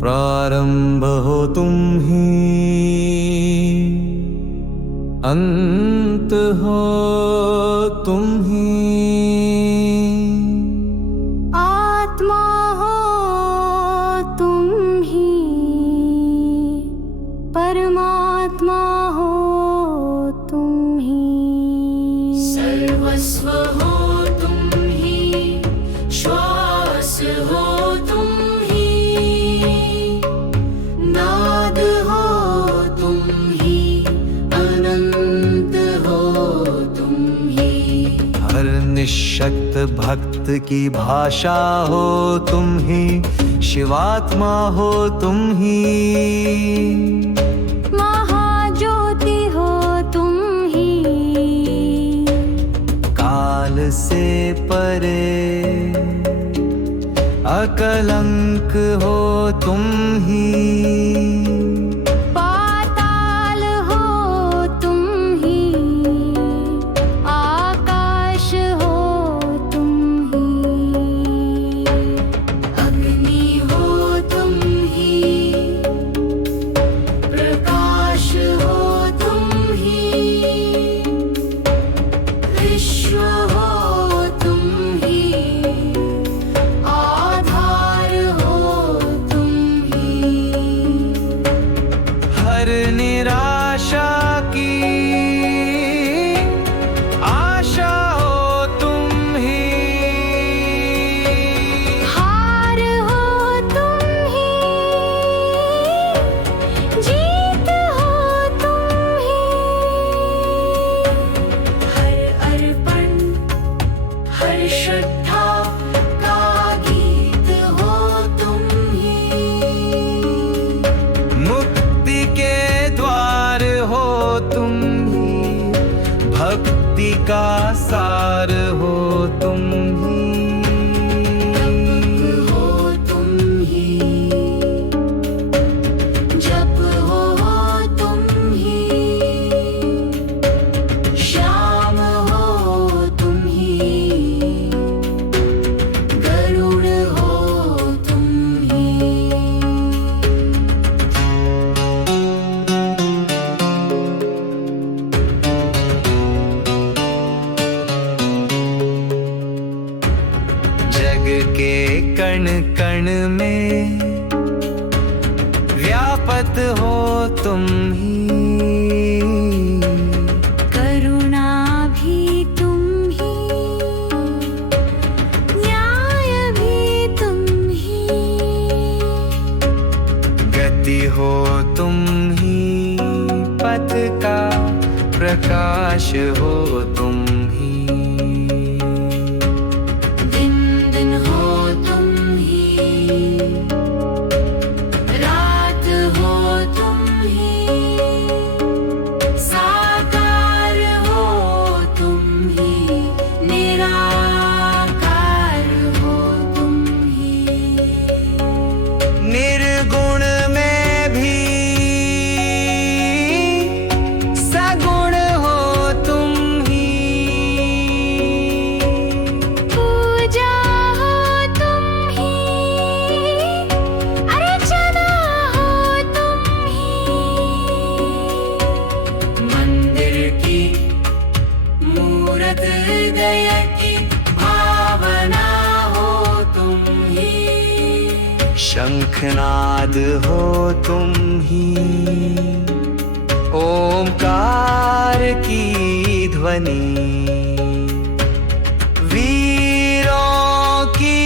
प्रारंभ हो तुम ही, अंत हो तुम ही। आत्मा हो तुम ही, परमात्मा हो तुम ही। सर्वस्व हो तुम ही, श्वास हो तुम ही, नाद हो तुम ही, अनंत हो तुम ही। हर निःशक्त भक्त की भाषा हो तुम ही, शिवात्मा हो तुम ही। महाज्योति हो तुम ही, काल से परे अकलंक हो तुम ही। पाताल हो तुम ही, आकाश हो तुम ही। अग्नि हो तुम ही, प्रकाश हो तुम ही, विश्व हो तुम ही, आधार हो तुम ही। हर निराशा की आशा हो तुम ही। हार हो तुम ही, जीत हो तुम ही। हर अर्पण, हर श्रद्धा का गीत हो तुम ही। मुक्ति के द्वार हो तुम ही, भक्ति का सार हो तुम ही। हो तुम ही, जप हो तुम ही, श्याम हो तुम ही, गरुड़ हो तुम ही। जग के कण कण में व्यापत हो तुम ही। करुणा भी तुम ही, न्याय भी तुम ही। गति हो तुम ही, पथ का प्रकाश हो तुम ही। दिन दिन हो तुम ही, रात हो तुम ही, साकार हो तुम ही, निराकार हो तुम ही। निर्गुण में भी सगुण हो तुम ही। पूजा हो तुम ही, अर्चना हो तुम ही। मंदिर की मूरत, हृदय की भावना हो तुम ही। शंखनाद हो तुम ही, ओमकार की ध्वनि। वीरों की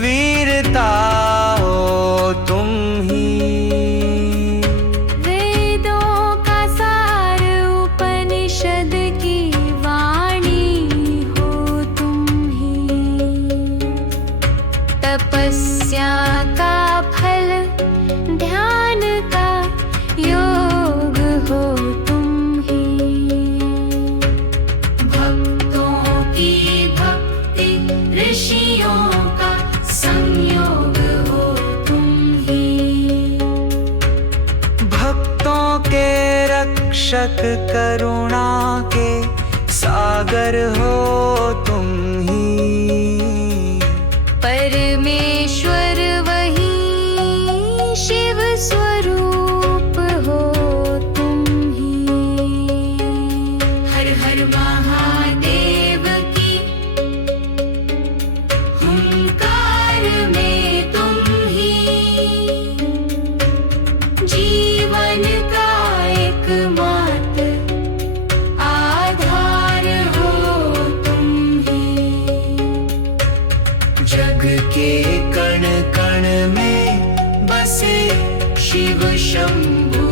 वीरता हो तुम ही। वेदों का सार, उपनिषद की वाणी हो तुम ही। तपस्या का फल, ध्यान का योग हो तुम ही। भक्तों की भक्ति, ऋषियों का संयोग हो तुम ही। भक्तों के रक्षक, करुणा के सागर हो तुम ही। परमेश्वर वही हर महादेव की हुंकार में तुम ही जीवन का एकमात्र आधार हो तुम ही। जग के कण कण में बसे शिव शंभु